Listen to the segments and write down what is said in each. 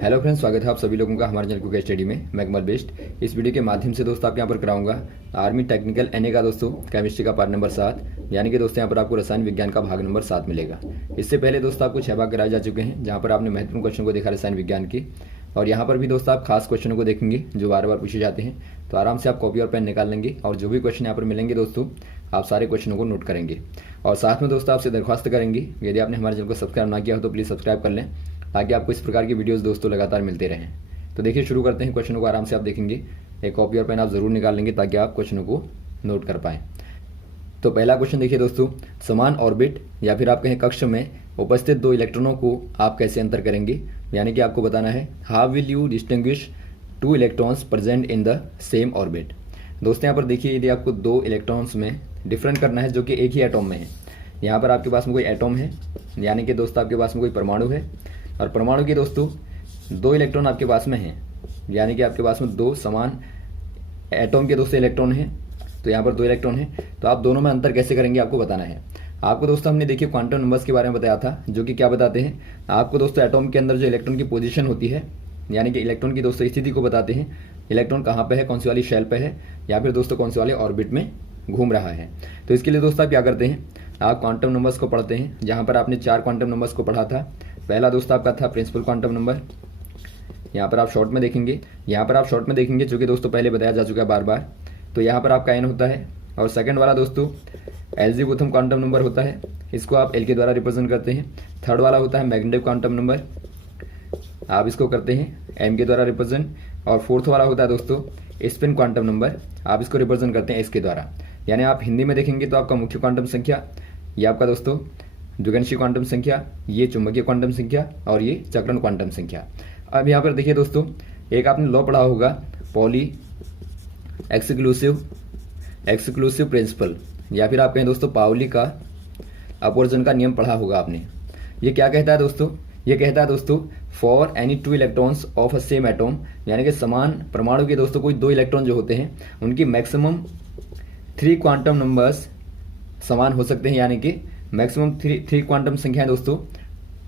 Hello friends, स्वागत है आप सभी लोगों का हमारे चैनल क्विक स्टडी में। मैं कमल बेस्ट। इस वीडियो के माध्यम से दोस्तों आपको यहाँ पर कराऊंगा आर्मी टेक्निकल एनए का दोस्तों केमिस्ट्री का पार्ट नंबर 7, यानी कि दोस्तों यहाँ पर आपको रसायन विज्ञान का भाग नंबर 7 मिलेगा। इससे पहले दोस्तों आपको 6 भाग कराए जा चुके हैं, जहाँ पर आपने महत्वपूर्ण क्वेश्चन को देखा रसायन विज्ञान की, और यहाँ पर भी दोस्तों आप खास क्वेश्चनों को देखेंगे जो बार बार पूछे जाते हैं। तो आराम से आप कॉपी और पेन निकाल लेंगे और जो भी क्वेश्चन यहाँ पर मिलेंगे दोस्तों आप सारे क्वेश्चनों को नोट करेंगे। और साथ में दोस्तों आपसे दरख्वास्त करेंगे, यदि आपने हमारे चैनल को सब्सक्राइब ना किया हो तो प्लीज़ सब्सक्राइब कर लें, ताकि आपको इस प्रकार की वीडियोस दोस्तों लगातार मिलते रहें। तो देखिए शुरू करते हैं। क्वेश्चनों को आराम से आप देखेंगे, एक कॉपी और पेन आप जरूर निकाल लेंगे ताकि आप क्वेश्चनों को नोट कर पाएं। तो पहला क्वेश्चन देखिए दोस्तों, समान ऑर्बिट या फिर आप कहें कक्ष में उपस्थित दो इलेक्ट्रॉनों को आप कैसे अंतर करेंगे, यानी कि आपको बताना है how will you distinguish two electrons present in the same orbit. दोस्तों यहाँ पर देखिए, यदि आपको दो इलेक्ट्रॉन्स में डिफरेंट करना है जो कि एक ही एटॉम में है, यहाँ पर आपके पास में कोई एटॉम है, यानी कि दोस्तों आपके पास में कोई परमाणु है, और परमाणु के दोस्तों दो इलेक्ट्रॉन आपके पास में हैं, यानी कि आपके पास में दो समान एटॉम के दोस्तों इलेक्ट्रॉन हैं। तो यहाँ पर दो इलेक्ट्रॉन हैं, तो आप दोनों में अंतर कैसे करेंगे आपको बताना है। आपको दोस्तों हमने देखिए क्वांटम नंबर्स के बारे में बताया था, जो कि क्या बताते हैं आपको दोस्तों एटॉम के अंदर जो इलेक्ट्रॉन की पोजीशन होती है, यानी कि इलेक्ट्रॉन की दोस्तों स्थिति को बताते हैं। इलेक्ट्रॉन कहाँ पे है, कौन सी वाली शेल पे है, या फिर दोस्तों कौन से वाले ऑर्बिट में घूम रहा है। तो इसके लिए दोस्तों आप क्या करते हैं, आप क्वांटम नंबर्स को पढ़ते हैं, जहाँ पर आपने 4 क्वांटम नंबर्स को पढ़ा था। पहला दोस्तों आपका था प्रिंसिपल क्वांटम नंबर, यहाँ पर आप शॉर्ट में देखेंगे, जो कि दोस्तों पहले बताया जा चुका है बार बार। तो यहाँ पर आपका एन होता है, और सेकंड वाला दोस्तों एल्जीब्रूथम क्वांटम नंबर होता है, इसको आप एल के द्वारा रिप्रेजेंट करते हैं। थर्ड वाला होता है मैग्नेटिक क्वांटम नंबर, आप इसको करते हैं एम के द्वारा रिप्रेजेंट। और फोर्थ वाला होता है दोस्तों स्पिन क्वांटम नंबर, आप इसको रिप्रेजेंट करते हैं एस के द्वारा। यानी आप हिंदी में देखेंगे तो आपका मुख्य क्वांटम संख्या, ये आपका दोस्तों जुगनशी क्वांटम संख्या, ये चुंबकीय क्वांटम संख्या, और ये चक्रण क्वांटम संख्या। अब यहाँ पर देखिए दोस्तों, एक आपने लॉ पढ़ा होगा पॉली एक्सक्लूसिव प्रिंसिपल, या फिर आप कहें दोस्तों पाउली का अपवर्जन का नियम पढ़ा होगा आपने। ये क्या कहता है दोस्तों, ये कहता है दोस्तों for any two electrons of a same atom, यानी कि समान परमाणु के दोस्तों कोई दो इलेक्ट्रॉन जो होते हैं उनकी मैक्सिमम 3 क्वांटम नंबर्स समान हो सकते हैं, यानी कि मैक्सिमम 3 क्वांटम संख्याएं दोस्तों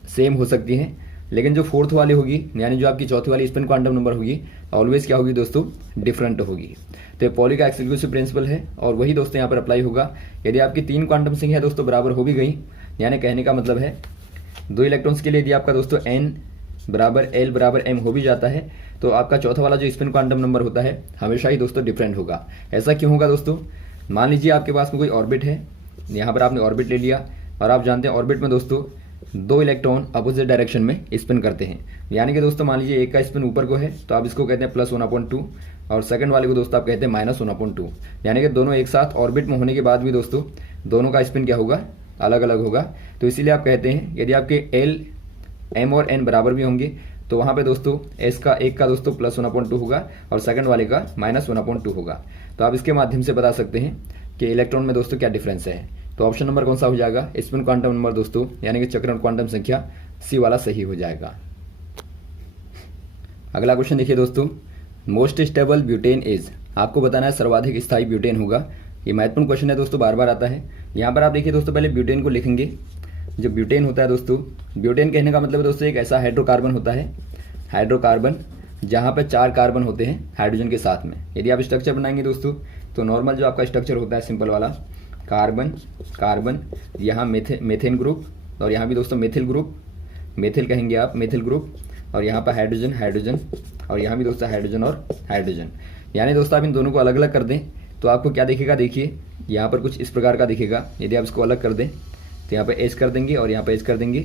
सेम हो सकती हैं। लेकिन जो फोर्थ वाली होगी, यानी जो आपकी चौथी वाली स्पिन क्वांटम नंबर होगी, ऑलवेज क्या होगी दोस्तों, डिफरेंट होगी। तो ये पॉली का एक्सक्लूसिव प्रिंसिपल है, और वही दोस्तों यहाँ पर अप्लाई होगा यदि आपकी 3 क्वांटम संख्या दोस्तों बराबर हो भी गई। यानी कहने का मतलब है दो इलेक्ट्रॉन्स के लिए यदि आपका दोस्तों एन बराबर एल बराबर एम हो भी जाता है, तो आपका चौथा वाला जो स्पिन क्वांटम नंबर होता है हमेशा ही दोस्तों डिफरेंट होगा। ऐसा क्यों होगा दोस्तों, मान लीजिए आपके पास में कोई ऑर्बिट है, यहाँ पर आपने ऑर्बिट ले लिया, और आप जानते हैं ऑर्बिट में दोस्तों दो इलेक्ट्रॉन अपोजिट डायरेक्शन में स्पिन करते हैं। यानी कि दोस्तों मान लीजिए एक का स्पिन ऊपर को है, तो आप इसको कहते हैं +1/2, और सेकंड वाले को दोस्तों आप कहते हैं -1/2। यानी कि दोनों एक साथ ऑर्बिट में होने के बाद भी दोस्तों दोनों का स्पिन क्या होगा, अलग अलग होगा। तो इसीलिए आप कहते हैं यदि आपके एल एम और एन बराबर भी होंगे, तो वहाँ पे दोस्तों एस का एक का दोस्तों +1/2 होगा, और सेकंड वाले का -1/2 होगा। तो आप इसके माध्यम से बता सकते हैं कि इलेक्ट्रॉन में दोस्तों क्या डिफरेंस है। तो ऑप्शन नंबर कौन सा हो जाएगा, स्पिन क्वांटम नंबर दोस्तों, यानी कि चक्रण क्वांटम संख्या सी वाला सही हो जाएगा। अगला क्वेश्चन देखिए दोस्तों, मोस्ट स्टेबल ब्यूटेन इज, आपको बताना है सर्वाधिक स्थायी ब्यूटेन होगा। ये महत्वपूर्ण क्वेश्चन है दोस्तों, बार बार आता है। यहाँ पर आप देखिए दोस्तों, पहले ब्यूटेन को लिखेंगे। जो ब्यूटेन होता है दोस्तों, ब्यूटेन कहने का मतलब है दोस्तों एक ऐसा हाइड्रोकार्बन होता है, हाइड्रोकार्बन जहाँ पे 4 कार्बन होते हैं हाइड्रोजन के साथ में। यदि आप स्ट्रक्चर बनाएंगे दोस्तों, तो नॉर्मल जो आपका स्ट्रक्चर होता है सिंपल वाला, कार्बन कार्बन, यहाँ मेथेन ग्रुप, और यहाँ भी दोस्तों मेथिल ग्रुप, मेथिल कहेंगे आप, मेथिल ग्रुप, और यहाँ पर हाइड्रोजन हाइड्रोजन, और यहाँ भी दोस्तों हाइड्रोजन और हाइड्रोजन। यानी दोस्तों आप इन दोनों को अलग अलग कर दें तो आपको क्या दिखेगा, देखिए यहाँ पर कुछ इस प्रकार का दिखेगा। यदि आप इसको अलग कर दें तो यहाँ पर एच कर देंगे और यहाँ पर एच कर देंगे,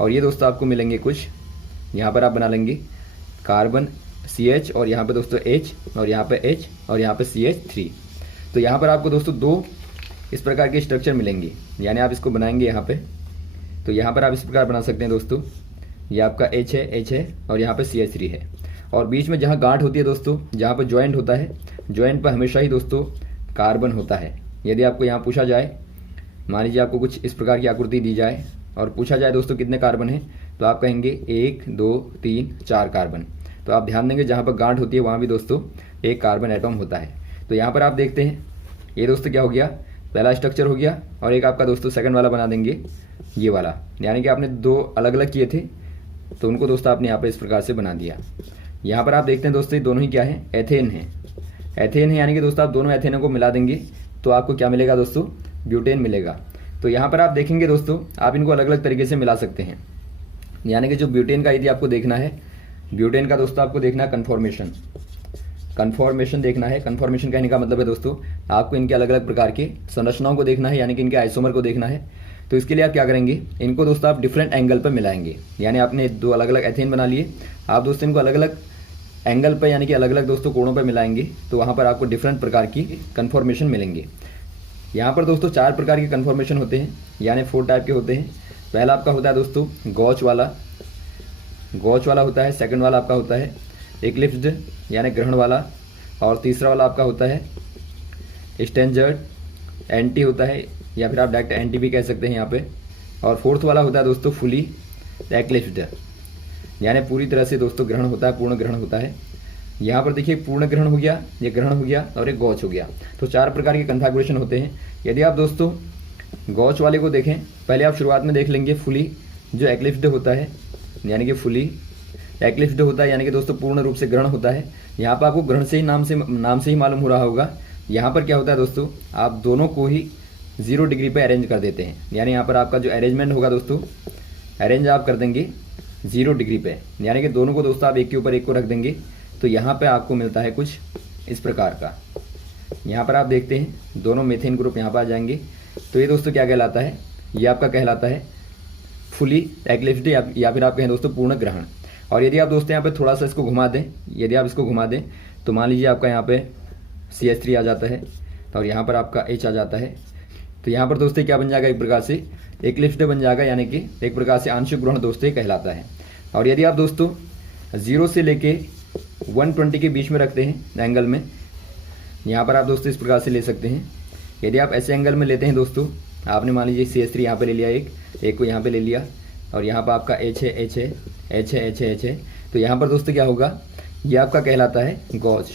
और ये दोस्तों आपको मिलेंगे कुछ, यहाँ पर आप बना लेंगे कार्बन CH, और यहाँ पर दोस्तों H, और यहाँ पर H, और यहाँ पर CH3। तो यहाँ पर आपको दोस्तों 2 इस प्रकार के स्ट्रक्चर मिलेंगे। यानी आप इसको बनाएंगे यहाँ पे, तो यहाँ पर आप इस प्रकार बना सकते हैं दोस्तों, ये आपका H है, और यहाँ पे CH3 है, और बीच में जहाँ गांठ होती है दोस्तों, जहाँ पर ज्वाइंट होता है, ज्वाइंट पर हमेशा ही दोस्तों कार्बन होता है। यदि आपको यहाँ पूछा जाए, मान लीजिए आपको कुछ इस प्रकार की आकृति दी जाए और पूछा जाए दोस्तों कितने कार्बन हैं, तो आप कहेंगे 1 2 3 4 कार्बन। तो आप ध्यान देंगे जहाँ पर गांठ होती है वहाँ भी दोस्तों एक कार्बन एटॉम होता है। तो यहाँ पर आप देखते हैं ये दोस्तों क्या हो गया, पहला स्ट्रक्चर हो गया, और एक आपका दोस्तों सेकंड वाला बना देंगे ये वाला। यानी कि आपने 2 अलग अलग किए थे, तो उनको दोस्तों आपने यहाँ पर इस प्रकार से बना दिया। यहाँ पर आप देखते हैं दोस्तों ये दोनों ही क्या है, एथेन है। एथेन है यानी कि दोस्तों आप दोनों एथेनों को मिला देंगे तो आपको क्या मिलेगा दोस्तों, ब्यूटेन मिलेगा। तो यहाँ पर आप देखेंगे दोस्तों आप इनको अलग अलग तरीके से मिला सकते हैं। यानी कि जो ब्यूटेन का यदि आपको देखना है, ब्यूटेन का दोस्तों आपको देखना है कन्फॉर्मेशन देखना है। कन्फॉर्मेशन कहने का मतलब है दोस्तों आपको इनके अलग अलग प्रकार के संरचनाओं को देखना है, यानी कि इनके आइसोमर को देखना है। तो इसके लिए आप क्या करेंगे, इनको दोस्तों आप डिफरेंट एंगल पर मिलाएंगे। यानी आपने दो अलग अलग एथेन बना लिए, आप दोस्तों इनको अलग अलग एंगल पर यानी कि अलग अलग दोस्तों कोणों पर मिलाएंगे तो वहाँ पर आपको डिफरेंट प्रकार की कन्फॉर्मेशन मिलेंगे। यहाँ पर दोस्तों 4 प्रकार के कन्फॉर्मेशन होते हैं, यानी 4 टाइप के होते हैं। पहला आपका होता है दोस्तों गॉच वाला होता है। सेकंड वाला आपका होता है एक्लिप्स्ड यानी ग्रहण वाला, और तीसरा वाला आपका होता है स्टैंडर्ड एंटी होता है, या फिर आप डायरेक्ट एंटी भी कह सकते हैं यहाँ पे। और फोर्थ वाला होता है दोस्तों फुली एक्लिप्स्ड, यानी पूरी तरह से दोस्तों ग्रहण होता है, पूर्ण ग्रहण होता है। यहाँ पर देखिए पूर्ण ग्रहण हो गया, ये ग्रहण हो गया और एक गॉच हो गया। तो 4 प्रकार के कन्फिगरेशन होते हैं। यदि आप दोस्तों गॉच वाले को देखें, पहले आप शुरुआत में देख लेंगे फुली जो एक्लिप्स्ड होता है, यानी कि फुली एक्लिप्स्ड होता है, यानी कि दोस्तों पूर्ण रूप से ग्रहण होता है। यहाँ पर आपको ग्रहण से ही नाम से ही मालूम हो रहा होगा। यहाँ पर क्या होता है दोस्तों, आप दोनों को ही 0 डिग्री पे अरेंज कर देते हैं। यानी यहाँ पर आपका जो अरेंजमेंट होगा दोस्तों, अरेंज आप कर देंगे 0 डिग्री पे, यानी कि दोनों को दोस्तों आप एक के ऊपर एक को रख देंगे तो यहाँ पे आपको मिलता है कुछ इस प्रकार का। यहाँ पर आप देखते हैं दोनों मीथेन ग्रुप यहाँ पर आ जाएंगे। तो ये दोस्तों क्या कहलाता है, ये आपका कहलाता है फुली एक्लिप्स्ड या फिर आप कहें दोस्तों पूर्ण ग्रहण। और यदि आप दोस्तों यहाँ पे थोड़ा सा इसको घुमा दें, यदि आप इसको घुमा दें तो मान लीजिए आपका यहाँ पे CH3 आ जाता है और यहाँ पर आपका H आ जाता है। तो यहाँ पर दोस्तों क्या बन जाएगा, एक प्रकार से एक्लिप्स्ड बन जाएगा, यानी कि एक प्रकार से आंशिक ग्रहण दोस्तों कहलाता है। और यदि आप दोस्तों 0 से लेके 120 के बीच में रखते हैं एंगल में, यहाँ पर आप दोस्तों इस प्रकार से ले सकते हैं। यदि आप ऐसे एंगल में लेते हैं दोस्तों, आपने मान लीजिए CH3 यहाँ पे ले लिया, एक को यहाँ पे ले लिया और यहाँ पर आपका H है। तो यहाँ पर दोस्तों क्या होगा, ये आपका कहलाता है गॉच,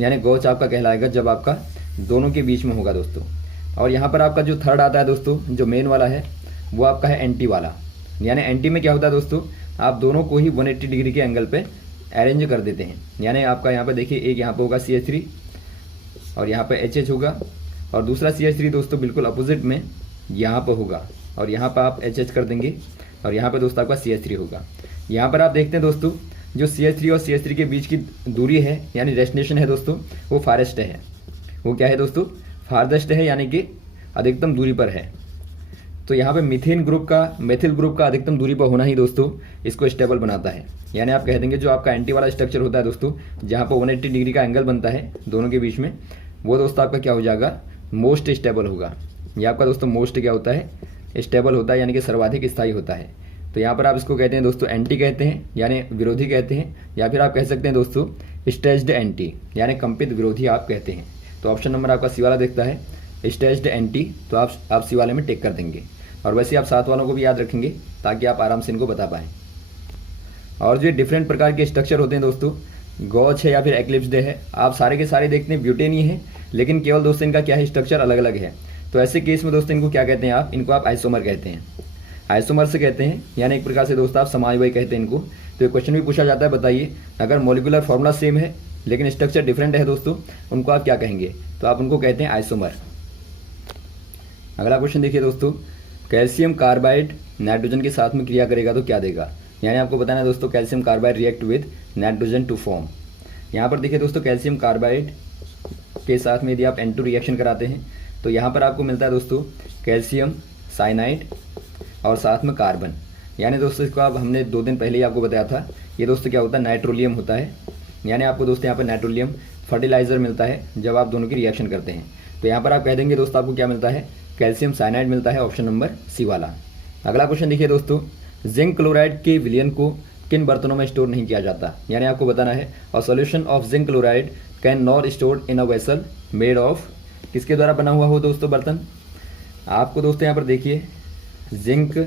यानी गॉच आपका कहलाएगा जब आपका दोनों के बीच में होगा दोस्तों। और यहाँ पर आपका जो थर्ड आता है दोस्तों, जो मेन वाला है वो आपका है एंटी वाला। यानी एंटी में क्या होता है दोस्तों, आप दोनों को ही 180 डिग्री के एंगल पे अरेंज कर देते हैं। यानी आपका यहाँ पे देखिए एक यहाँ पे होगा CH3 और यहाँ पे HH होगा, और दूसरा CH3 दोस्तों बिल्कुल अपोजिट में यहाँ पर होगा और यहाँ पर आप HH कर देंगे और यहाँ पर दोस्तों आपका CH3 होगा। यहाँ पर आप देखते हैं दोस्तों जो CH3 और CH3 के बीच की दूरी है यानी डेस्टिनेशन है दोस्तों, वो फारेस्ट है। वो क्या है दोस्तों, फारदेस्ट है, यानी कि अधिकतम दूरी पर है। तो यहाँ पे मिथिल ग्रुप का अधिकतम दूरी पर होना ही दोस्तों इसको स्टेबल बनाता है। यानी आप कह देंगे जो आपका एंटी वाला स्ट्रक्चर होता है दोस्तों, जहाँ पर 180 डिग्री का एंगल बनता है दोनों के बीच में, वो दोस्तों आपका क्या हो जाएगा, मोस्ट स्टेबल होगा। ये आपका दोस्तों मोस्ट क्या होता है, स्टेबल होता है, यानी कि सर्वाधिक स्थायी होता है। तो यहाँ पर आप इसको कहते हैं दोस्तों एंटी कहते हैं, यानी विरोधी कहते हैं, या फिर आप कह सकते हैं दोस्तों स्ट्रेच्ड एंटी, यानी कंपित विरोधी आप कहते हैं। तो ऑप्शन नंबर आपका सी वाला दिखता है स्ट्रेच्ड एंटी, तो आप सी वाले में टिक कर देंगे। और वैसे आप 7 वालों को भी याद रखेंगे ताकि आप आराम से इनको बता पाएँ। और जो डिफरेंट प्रकार के स्ट्रक्चर होते हैं दोस्तों, गॉच है या फिर एक्लिप्स्ड है, आप सारे के सारे देखते हैं ब्यूटेन ही है, लेकिन केवल दोस्तों इनका क्या है, स्ट्रक्चर अलग अलग है। तो ऐसे केस में दोस्तों इनको क्या कहते हैं, इनको आप आइसोमर कहते हैं, आइसोमर से कहते हैं, यानी एक प्रकार से दोस्तों आप समाजवाही कहते हैं इनको। तो ये क्वेश्चन भी पूछा जाता है, बताइए अगर मॉलिक्यूलर फॉर्मूला सेम है लेकिन स्ट्रक्चर डिफरेंट है दोस्तों, उनको आप क्या कहेंगे, तो आप उनको कहते हैं आइसोमर। अगला क्वेश्चन देखिए दोस्तों, कैल्शियम कार्बाइड नाइट्रोजन के साथ में क्रिया करेगा तो क्या देगा। यानी आपको बताना है दोस्तों calcium carbide react with nitrogen to form. यहाँ पर देखिए दोस्तों कैल्शियम कार्बाइड के साथ में यदि आप N2 रिएक्शन कराते हैं तो यहाँ पर आपको मिलता है दोस्तों कैल्शियम साइनाइड और साथ में कार्बन। यानी दोस्तों इसको आप हमने 2 दिन पहले ही आपको बताया था, ये दोस्तों क्या होता है, नाइट्रोलियम होता है। यानी आपको दोस्तों यहाँ पर नाइट्रोलियम फर्टिलाइजर मिलता है जब आप दोनों की रिएक्शन करते हैं। तो यहाँ पर आप कह देंगे दोस्तों आपको क्या मिलता है, कैल्शियम साइनाइड मिलता है, ऑप्शन नंबर सी वाला। अगला क्वेश्चन देखिए दोस्तों, जिंक क्लोराइड के विलयन को किन बर्तनों में स्टोर नहीं किया जाता। यानी आपको बताना है और solution of zinc chloride can not stored in a vessel made of, किसके द्वारा बना हुआ हो दोस्तों बर्तन। आपको दोस्तों यहाँ पर देखिए जिंक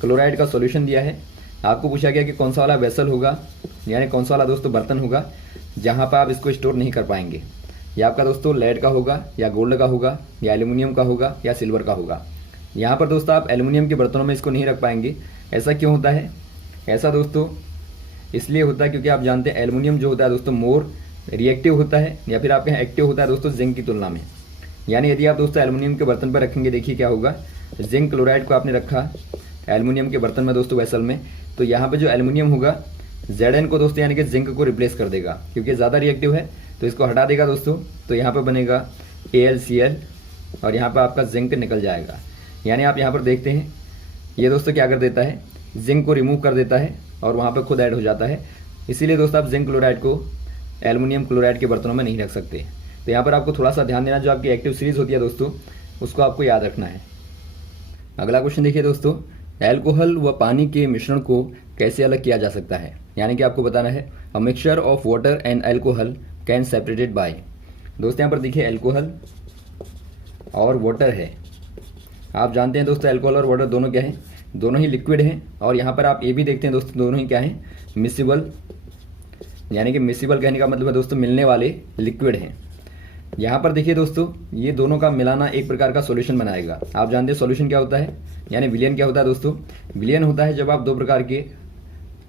क्लोराइड का सॉल्यूशन दिया है, आपको पूछा गया कि कौन सा वाला वेसल होगा, यानी कौन सा वाला दोस्तों बर्तन होगा जहाँ पर आप इसको स्टोर नहीं कर पाएंगे। या आपका दोस्तों लेड का होगा, या गोल्ड का होगा, या एल्यूमिनियम का होगा, या सिल्वर का होगा। यहाँ पर दोस्तों आप एल्यूमिनियम के बर्तनों में इसको नहीं रख पाएंगे। ऐसा क्यों होता है, ऐसा दोस्तों इसलिए होता है क्योंकि आप जानते हैं एल्युमिनियम जो होता है दोस्तों मोर रिएक्टिव होता है या फिर आपके यहाँ एक्टिव होता है दोस्तों जिंक की तुलना में। यानी यदि आप दोस्तों एल्युमिनियम के बर्तन पर रखेंगे, देखिए क्या होगा, जिंक क्लोराइड को आपने रखा एल्युमिनियम के बर्तन में दोस्तों वेसल में, तो यहाँ पे जो एल्युमिनियम होगा Zn को दोस्तों यानी कि जिंक को रिप्लेस कर देगा क्योंकि ज़्यादा रिएक्टिव है, तो इसको हटा देगा दोस्तों। तो यहाँ पर बनेगा AlCl और यहाँ पर आपका जिंक निकल जाएगा। यानी आप यहाँ पर देखते हैं ये दोस्तों क्या कर देता है, जिंक को रिमूव कर देता है और वहाँ पर खुद ऐड हो जाता है। इसीलिए दोस्तों आप जिंक क्लोराइड को एल्युमिनियम क्लोराइड के बर्तनों में नहीं रख सकते। तो यहाँ पर आपको थोड़ा सा ध्यान देना, जो आपकी एक्टिव सीरीज होती है दोस्तों उसको आपको याद रखना है। अगला क्वेश्चन देखिए दोस्तों, एल्कोहल व पानी के मिश्रण को कैसे अलग किया जा सकता है। यानी कि आपको बताना है a mixture of water and alcohol can separated by. दोस्तों यहाँ पर देखिए एल्कोहल और वाटर है। आप जानते हैं दोस्तों एल्कोहल और वाटर दोनों क्या है, दोनों ही लिक्विड हैं। और यहाँ पर आप ये भी देखते हैं दोस्तों दोनों ही क्या है, मिसिबल। यानी कि मिसिबल कहने का मतलब है दोस्तों मिलने वाले लिक्विड हैं। यहाँ पर देखिए दोस्तों ये दोनों का मिलाना एक प्रकार का सॉल्यूशन बनाएगा। आप जानते हैं सॉल्यूशन क्या होता है, यानी विलियन क्या होता है दोस्तों, विलियन होता है जब आप दो प्रकार के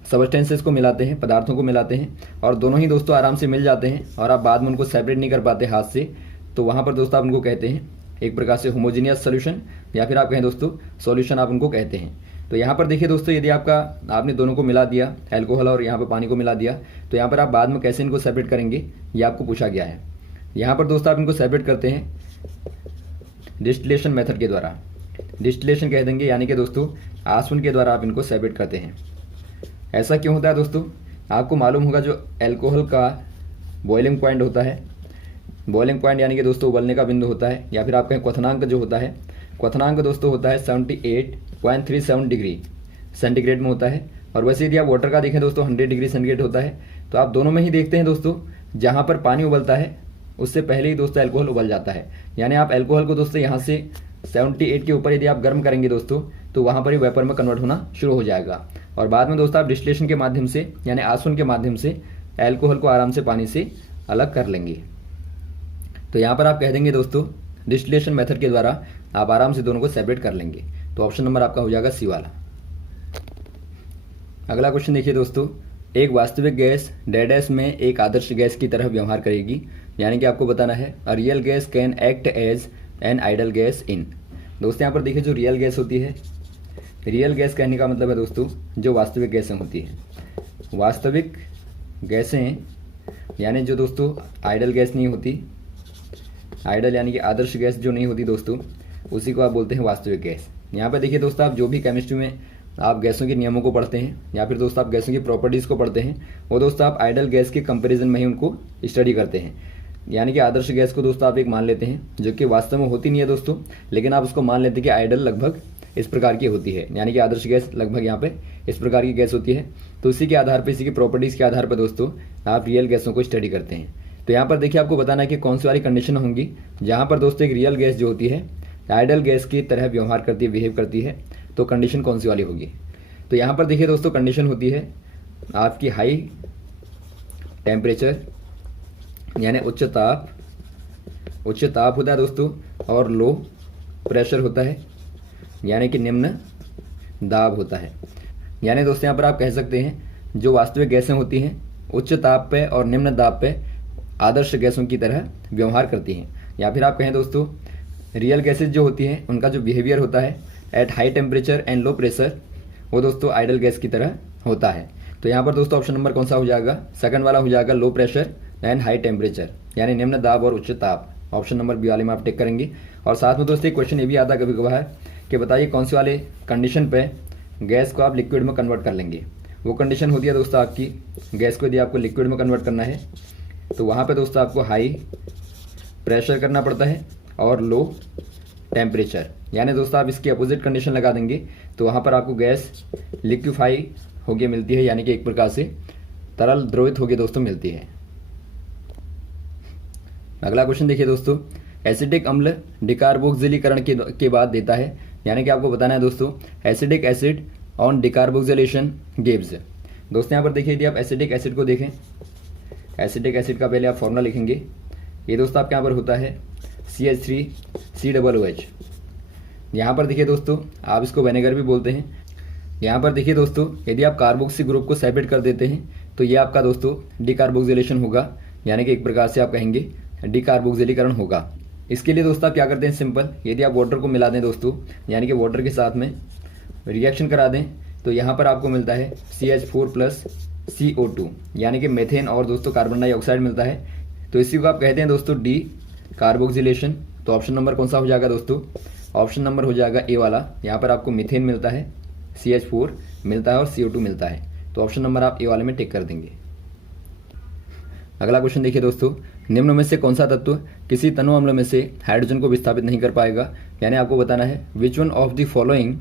सबस्टेंसेस को मिलाते हैं, पदार्थों को मिलाते हैं और दोनों ही दोस्तों आराम से मिल जाते हैं और आप बाद में उनको सेपरेट नहीं कर पाते हाथ से, तो वहाँ पर दोस्तों आप उनको कहते हैं एक प्रकार से होमोजीनियस सोल्यूशन या फिर आप कहें दोस्तों सॉल्यूशन आप उनको कहते हैं। तो यहाँ पर देखिए दोस्तों यदि आपने दोनों को मिला दिया, एल्कोहल और यहाँ पर पानी को मिला दिया, तो यहाँ पर आप बाद में कैसे इनको सेपरेट करेंगे ये आपको पूछा गया है। यहाँ पर दोस्तों आप इनको सेपरेट करते हैं डिस्टिलेशन मेथड के द्वारा। डिस्टिलेशन कह देंगे यानी कि दोस्तों आसवन के द्वारा आप इनको सेपरेट करते हैं। ऐसा क्यों होता है दोस्तों, आपको मालूम होगा जो एल्कोहल का बॉइलिंग पॉइंट होता है, बॉइलिंग पॉइंट यानी कि दोस्तों उबलने का बिंदु होता है, या फिर आप कहें क्वथनांक जो होता है, क्वथनांक दोस्तों होता है 78.37 डिग्री सेंटीग्रेड में होता है। और वैसे यदि आप वाटर का देखें दोस्तों 100 डिग्री सेंटीग्रेड होता है। तो आप दोनों में ही देखते हैं दोस्तों जहाँ पर पानी उबलता है उससे पहले ही दोस्तों एल्कोहल उबल जाता है। यानी आप एल्कोहल को दोस्तों यहाँ से 78 के ऊपर यदि आप गर्म करेंगे दोस्तों तो वहाँ पर ही वेपर में कन्वर्ट होना शुरू हो जाएगा और बाद में दोस्तों आप डिस्टिलेशन के माध्यम से यानी आसवन के माध्यम से एल्कोहल को आराम से पानी से अलग कर लेंगे। तो यहाँ पर आप कह देंगे दोस्तों डिस्टिलेशन मेथड के द्वारा आप आराम से दोनों को सेपरेट कर लेंगे। तो ऑप्शन नंबर आपका हो जाएगा सी वाला। अगला क्वेश्चन देखिए दोस्तों, एक वास्तविक गैस डैश में एक आदर्श गैस की तरह व्यवहार करेगी। यानी कि आपको बताना है a real gas can act as an ideal gas in. दोस्तों यहाँ पर देखिए जो रियल गैस होती है, रियल गैस कहने का मतलब है दोस्तों जो वास्तविक गैसें होती हैं। वास्तविक गैसें यानी जो दोस्तों आइडल गैस नहीं होती, आइडल यानी कि आदर्श गैस जो नहीं होती दोस्तों उसी को आप बोलते हैं वास्तविक गैस। यहाँ पर देखिए दोस्तों आप जो भी केमिस्ट्री में आप गैसों के नियमों को पढ़ते हैं या फिर दोस्तों आप गैसों की प्रॉपर्टीज़ को पढ़ते हैं वो दोस्तों आप आइडल गैस के कंपैरिजन में ही उनको स्टडी करते हैं। यानी कि आदर्श गैस को दोस्तों आप एक मान लेते हैं जो कि वास्तव में होती नहीं है दोस्तों, लेकिन आप उसको मान लेते हैं कि आइडल लगभग इस प्रकार की होती है। यानी कि आदर्श गैस लगभग यहाँ पे इस प्रकार की गैस होती है। तो इसी के आधार पर, इसी की प्रॉपर्टीज़ के आधार पर दोस्तों आप रियल गैसों को स्टडी करते हैं। तो यहाँ पर देखिए आपको बताना है कि कौन सी वाली कंडीशन होंगी जहाँ पर दोस्तों एक रियल गैस जो होती है आइडल गैस की तरह व्यवहार करती है, बिहेव करती है। तो कंडीशन कौन सी वाली होगी, तो यहाँ पर देखिए दोस्तों कंडीशन होती है आपकी हाई टेम्परेचर यानी उच्च ताप होता है दोस्तों और लो प्रेशर होता है यानी कि निम्न दाब होता है। यानी दोस्तों यहाँ पर आप कह सकते हैं जो वास्तविक गैसें होती हैं उच्च ताप पे और निम्न दाब पे आदर्श गैसों की तरह व्यवहार करती हैं। या फिर आप कहें दोस्तों रियल गैसेज जो होती हैं उनका जो बिहेवियर होता है at high temperature and low pressure वो दोस्तों आइडल गैस की तरह होता है। तो यहाँ पर दोस्तों ऑप्शन नंबर कौन सा हो जाएगा, सेकंड वाला हो जाएगा low pressure and high temperature यानी निम्न दाब और उच्च ताप। ऑप्शन नंबर बी वाले में आप टिक करेंगे। और साथ में दोस्तों एक क्वेश्चन ये भी आता है कभी कभार कि बताइए कौन से वाले कंडीशन पे गैस को आप लिक्विड में कन्वर्ट कर लेंगे। वो कंडीशन होती है दोस्तों आपकी गैस को यदि आपको लिक्विड में कन्वर्ट करना है तो वहाँ पे दोस्तों आपको हाई प्रेशर करना पड़ता है और लो टेम्परेचर। यानी दोस्तों आप इसकी अपोजिट कंडीशन लगा देंगे तो वहाँ पर आपको गैस लिक्विफाई होके मिलती है यानी कि एक प्रकार से तरल द्रवित होके दोस्तों मिलती है। अगला क्वेश्चन देखिए दोस्तों, एसिडिक अम्ल डिकार्बोक्सिलीकरण के बाद देता है। यानी कि आपको बताना है दोस्तों acidic acid on decarboxylation gives. दोस्तों यहाँ पर देखिए यदि आप एसिडिक एसिड को देखें, एसिडिक एसिड का पहले आप फॉर्मूला लिखेंगे। ये दोस्तों आपके यहाँ पर होता है CH3COOH। यहाँ पर देखिए दोस्तों आप इसको विनेगर भी बोलते हैं। यहाँ पर देखिए दोस्तों, यदि आप कार्बोक्सी ग्रुप को सेपरेट कर देते हैं तो ये आपका दोस्तों डिकार्बोक्सिलेशन होगा, यानी कि एक प्रकार से आप कहेंगे डिकार्बोक्सिलीकरण होगा। इसके लिए दोस्तों आप क्या करते हैं, सिंपल, यदि आप वाटर को मिला दें दोस्तों, यानी कि वाटर के साथ में रिएक्शन करा दें, तो यहाँ पर आपको मिलता है CH4 प्लस CO2, यानी कि मेथेन और दोस्तों कार्बन डाइऑक्साइड मिलता है। तो इसी को आप कहते हैं दोस्तों डी कार्बोक्सिलेशन। तो ऑप्शन नंबर कौन सा हो जाएगा दोस्तों, ऑप्शन नंबर हो जाएगा ए वाला। यहाँ पर आपको मीथेन मिलता है, CH4 मिलता है और CO2 मिलता है। तो ऑप्शन नंबर आप ए वाले में टिक कर देंगे। अगला क्वेश्चन देखिए दोस्तों, निम्न में से कौन सा तत्व किसी तनु अम्ल में से हाइड्रोजन को विस्थापित नहीं कर पाएगा, यानी आपको बताना है which one of the following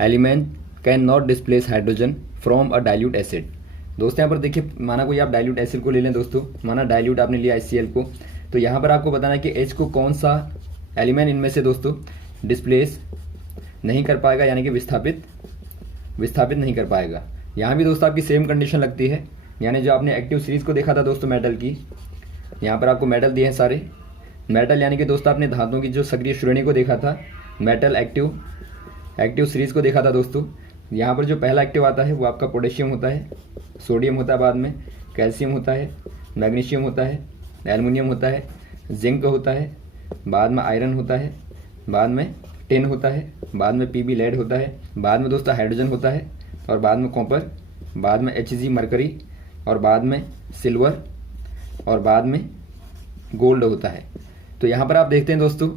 element can not displace hydrogen from a dilute acid. दोस्तों यहाँ पर देखिए, माना कोई आप डाइल्यूट एसिड को ले लें दोस्तों, माना डाइल्यूट आपने लिया HCl को, तो यहाँ पर आपको बताना है कि H को कौन सा एलिमेंट इनमें से दोस्तों डिस्प्लेस नहीं कर पाएगा, यानी कि विस्थापित नहीं कर पाएगा। यहाँ भी दोस्तों आपकी सेम कंडीशन लगती है, यानी जो आपने एक्टिव सीरीज को देखा था दोस्तों मेटल की, यहाँ पर आपको मेटल दिए हैं सारे मेटल, यानी कि दोस्तों आपने धातुओं की जो सक्रिय श्रेणी को देखा था, मेटल एक्टिव सीरीज को देखा था दोस्तों। यहाँ पर जो पहला एक्टिव आता है वो आपका पोटेशियम होता है, सोडियम होता है, बाद में कैल्शियम होता है, मैग्नीशियम होता है, एल्युमिनियम होता है, जिंक होता है, बाद में आयरन होता है, बाद में टिन होता है, बाद में Pb लेड होता है, बाद में दोस्तों हाइड्रोजन होता है, और बाद में कॉपर, बाद में Hg मरकरी, और बाद में सिल्वर, और बाद में गोल्ड होता है। तो यहाँ पर आप देखते हैं दोस्तों,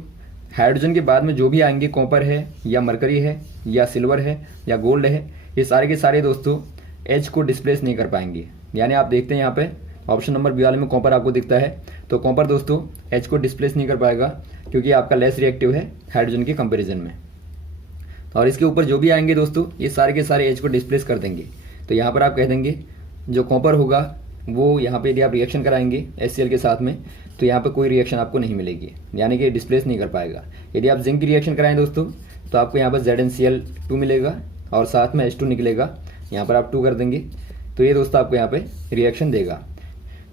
हाइड्रोजन के बाद में जो भी आएंगे, कॉपर है या मरकरी है या सिल्वर है या गोल्ड है, ये सारे के सारे दोस्तों H को डिस्प्लेस नहीं कर पाएंगे। यानी आप देखते हैं यहाँ पे ऑप्शन नंबर बी वाले में कॉपर आपको दिखता है, तो कॉपर दोस्तों H को डिस्प्लेस नहीं कर पाएगा, क्योंकि आपका लेस रिएक्टिव है हाइड्रोजन के कंपैरिजन में। और इसके ऊपर जो भी आएंगे दोस्तों, ये सारे के सारे H को डिस्प्लेस कर देंगे। तो यहाँ पर आप कह देंगे जो कॉपर होगा वो यहाँ पे यदि आप रिएक्शन कराएंगे HCl के साथ में, तो यहाँ पे कोई रिएक्शन आपको नहीं मिलेगी, यानी कि डिस्प्लेस नहीं कर पाएगा। यदि आप जिंक की रिएक्शन कराएं दोस्तों, तो आपको यहाँ पर ZnCl2 मिलेगा और साथ में H2 निकलेगा, यहाँ पर आप 2 कर देंगे, तो ये दोस्तों आपको यहाँ पे रिएक्शन देगा।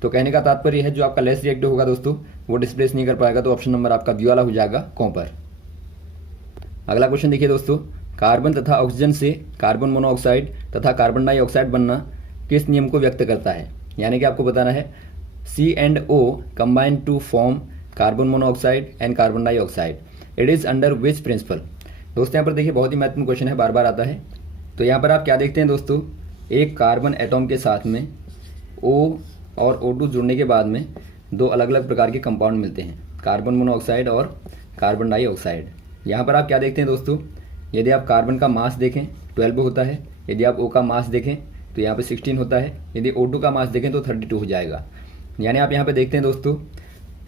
तो कहने का तात्पर्य है जो आपका लेस रिएक्टिव होगा दोस्तों वो डिस्प्लेस नहीं कर पाएगा। तो ऑप्शन नंबर आपका बी वाला हो जाएगा कॉपर। अगला क्वेश्चन देखिए दोस्तों, कार्बन तथा ऑक्सीजन से कार्बन मोनोऑक्साइड तथा कार्बन डाइऑक्साइड बनना किस नियम को व्यक्त करता है, यानी कि आपको बताना है C&O combine to form carbon monoxide and carbon dioxide, it is under which principle. दोस्तों यहाँ पर देखिए बहुत ही महत्वपूर्ण क्वेश्चन है, बार बार आता है। तो यहाँ पर आप क्या देखते हैं दोस्तों, एक कार्बन एटॉम के साथ में O और O2 जुड़ने के बाद में 2 अलग अलग प्रकार के कंपाउंड मिलते हैं, कार्बन मोनोऑक्साइड और कार्बन डाइऑक्साइड। यहाँ पर आप क्या देखते हैं दोस्तों, यदि आप कार्बन का मास देखें 12 होता है, यदि आप O का मास देखें तो यहाँ पे 16 होता है, यदि O2 का मास देखें तो 32 हो जाएगा। यानी आप यहाँ पे देखते हैं दोस्तों,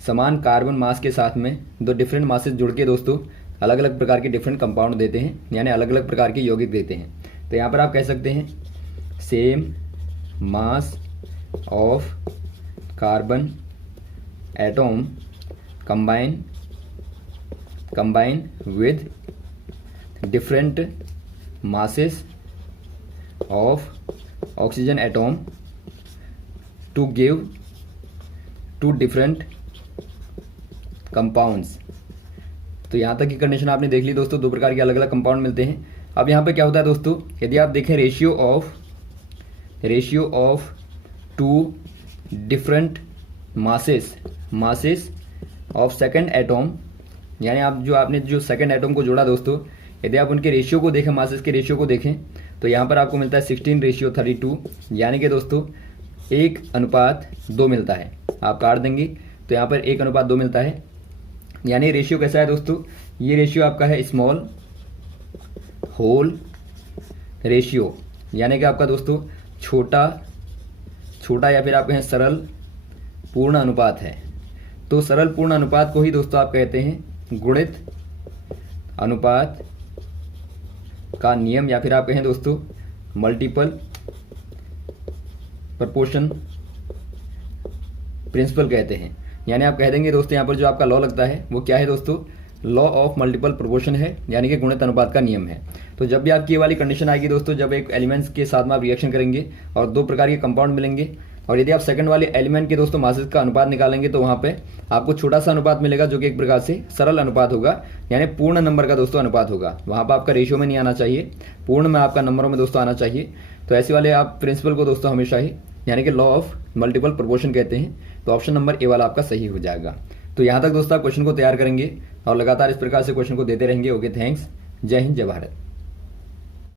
समान कार्बन मास के साथ में 2 डिफरेंट मासेस जुड़ के दोस्तों अलग अलग प्रकार के डिफरेंट कंपाउंड देते हैं, यानी अलग अलग प्रकार के यौगिक देते हैं। तो यहाँ पर आप कह सकते हैं same mass of carbon atom combine with different masses of oxygen atom to give 2 different compounds। तो यहाँ तक की कंडीशन आपने देख ली दोस्तों, 2 प्रकार के अलग अलग कंपाउंड मिलते हैं। अब यहाँ पे क्या होता है दोस्तों, यदि आप देखें ratio of 2 different masses of second atom, यानी आपने जो सेकंड एटॉम को जोड़ा दोस्तों, यदि आप उनके रेशियो को देखें, मासेस के रेशियो को देखें, तो यहाँ पर आपको मिलता है 16:32, यानी कि दोस्तों 1:2 मिलता है। आप काट देंगे तो यहाँ पर 1:2 मिलता है। यानी रेशियो कैसा है दोस्तों, ये रेशियो आपका है स्मॉल होल रेशियो, यानी कि आपका दोस्तों छोटा या फिर आप कहें सरल पूर्ण अनुपात है। तो सरल पूर्ण अनुपात को ही दोस्तों आप कहते हैं गुणित अनुपात का नियम, या फिर आप कहें दोस्तों मल्टीपल प्रपोर्शन प्रिंसिपल कहते हैं। यानी आप कह देंगे दोस्तों यहाँ पर जो आपका लॉ लगता है वो क्या है दोस्तों, लॉ ऑफ मल्टीपल प्रोपोर्शन है, यानी कि गुणित अनुपात का नियम है। तो जब भी आपकी ये वाली कंडीशन आएगी दोस्तों, जब एक एलिमेंट्स के साथ में आप रिएक्शन करेंगे और 2 प्रकार के कंपाउंड मिलेंगे, और यदि आप सेकंड वाले एलिमेंट के दोस्तों मासेस का अनुपात निकालेंगे तो वहां पे आपको छोटा सा अनुपात मिलेगा, जो कि एक प्रकार से सरल अनुपात होगा, यानी पूर्ण नंबर का दोस्तों अनुपात होगा। वहां पर आपका रेशियो में नहीं आना चाहिए, पूर्ण में आपका नंबरों में दोस्तों आना चाहिए। तो ऐसे वाले आप प्रिंसिपल को दोस्तों हमेशा ही यानी कि लॉ ऑफ मल्टीपल प्रोपोर्शन कहते हैं। तो ऑप्शन नंबर ए वाला आपका सही हो जाएगा। तो यहाँ तक दोस्तों आप क्वेश्चन को तैयार करेंगे और लगातार इस प्रकार से क्वेश्चन को देते रहेंगे। Okay, thanks. जय हिंद, जय भारत।